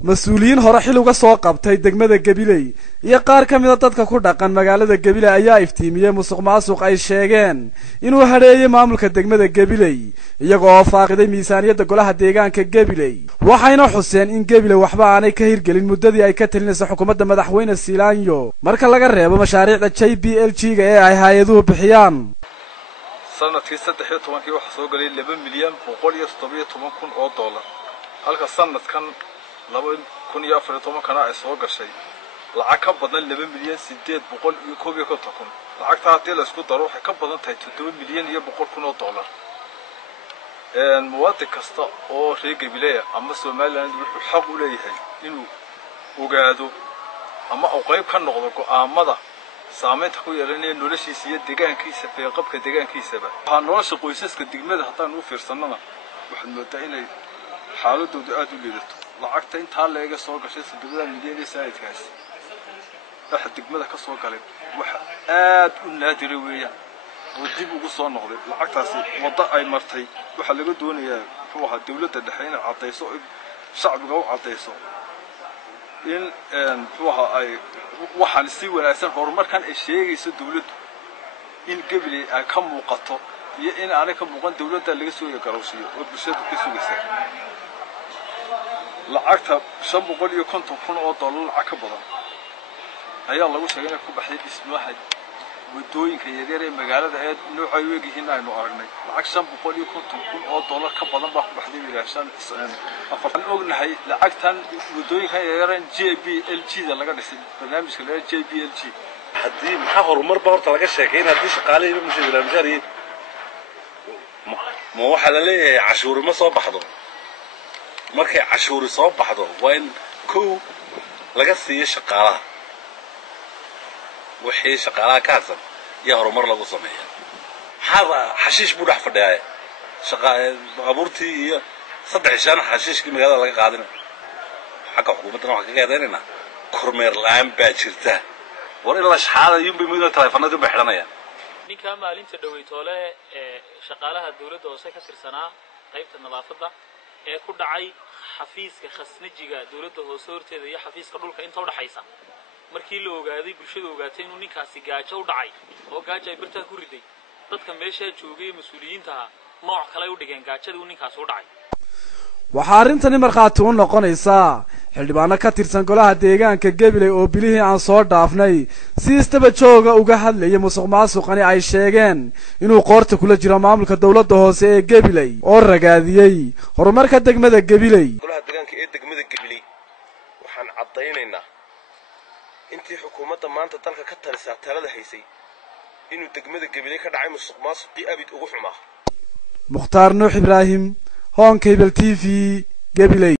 مسؤولين hore xil uga soo qabtay degmada Gabiley iyo qaar ka mid ah dadka ku dhaqan magaalada Gabiley ayaa iftiimiyay musuqmaasuq ay sheegeen inuu hareeyay maamulka degmada Gabiley iyagoo faaqiday miisaaniyadda golaha deegaanka Gabiley waxayna xuseen in Gabiley waxba aanay ka hirgelin muddadii ay ka talinayso xukuumadda madaxweyne Siilaanyo marka laga reebo mashaariicda JPLG-ga ee ay hay'aduhu bixiyaan sanadkii 13 waxa soo galay 2 milyan 117 kun oo dollar halka sanadkan 2014 kana ay soo gashay lacag ka badan 2 milyan 851 kun lacagta hadii la isku daro waxay ka badan tahay 7 milyan iyo 100 kun oo dollar muwaadin kasta oo reer Gabiley ama Soomaaliland wuxuu xaq u leeyahay inuu ogaado ama uu qayb ka noqdo go'aamada saameynta ku yeelanaya noloshiisa iyo deegaankiisa iyo qabka deegaankiisaba waxaan nolosha qoysaska degmada haddaan u fiirsanana waxaan moodaa inay xaaladoodu aad u liidato lacagta inta leega soo gashay 7 milyan saayidkaas waxa degmada ka soo galay waxa aad u naadir weeyaan oo dib ugu soo noqday lacagtaasi wada ay martay waxa laga doonayaa waxa dawladda dhexe inay cadeyso shacbiga u cadeyso in waxa ay waxaan si wanaagsan horumarkan ay sheegayso dawladdu in Gabiley ay ka muuqato iyo in aanay ka muuqan dawladda laga soo garowsiyo oo bulshada ka sugaysa lacagta 550 kun oo dollar lacag ka badan ayaa lagu sheegay in ku baxday dhismaha wadooyinka yaryar ee magaalada ee noocay weegihiin aynu aragnay lacag 550 kun oo dollar ka badan baa ku baxday wiilashan afar ognahay lacagtan wadooyinka yaryar ee JPLG-da laga dhisay barnaamijka la JPLG haddii maxaa horumar ba horta laga sheekay in haddii shaqaaleeyba mushaariin ma waxa la leeyahay cashuur ma soo baxdo markay cashuur soo baxdo waa in laga siiyo shaqaalaha wixii shaqaalaha ka hadsan iyo horumar lagu sameeyo xashiish buu dhex fadhiyaa abuurtii iyo 3 shan xashiishkii magaalada laga qaadina xagga xukuumadda waxa ka gaadeenina kormeer la'aan baa jirta war in la shaxaadayo midna telefoonada u bixinayaan ninka maalinta dhaweytoole shaqaalaha dawladda hoose ka tirsanaa qaybta nadaafadda ee ku dhacay xafiiska khasnajiga dawladda hoose horteeda iyo xafiiska dhulka inta u dhaxaysa markii la ogaaday bulshada ogaatay inuu ninkaasi gaajo u dhacay oo gaajo ay birta ku riday dadka meesha joogay mas'uuliyiinta nooc kale u dhigeen gaajada uu ninkaas u dhacay waxa arintani marxaati u noqonaysaa xildhibaano ka tirsan golaha deegaanka Gabiley oo bilihii aan soo dhaafnay si istaba jooga uga hadlayay musuqmaasuqani ay sheegeen inuu qoorta kula jiro maamulka dawladda hoose ee Gabiley oo ragaadiyay horumarka degmada Gabiley golaha deegaanka ee degmada Gabiley waxaan cadeynaynaa intii xukuumadda maanta dalka ka talisay talada haysay inuu degmada Gabiley ka dhacay musuqmaasuqii abid ugu xumaa Mukhtaar Nuux Ibraahim Hon Cable TV Gabiley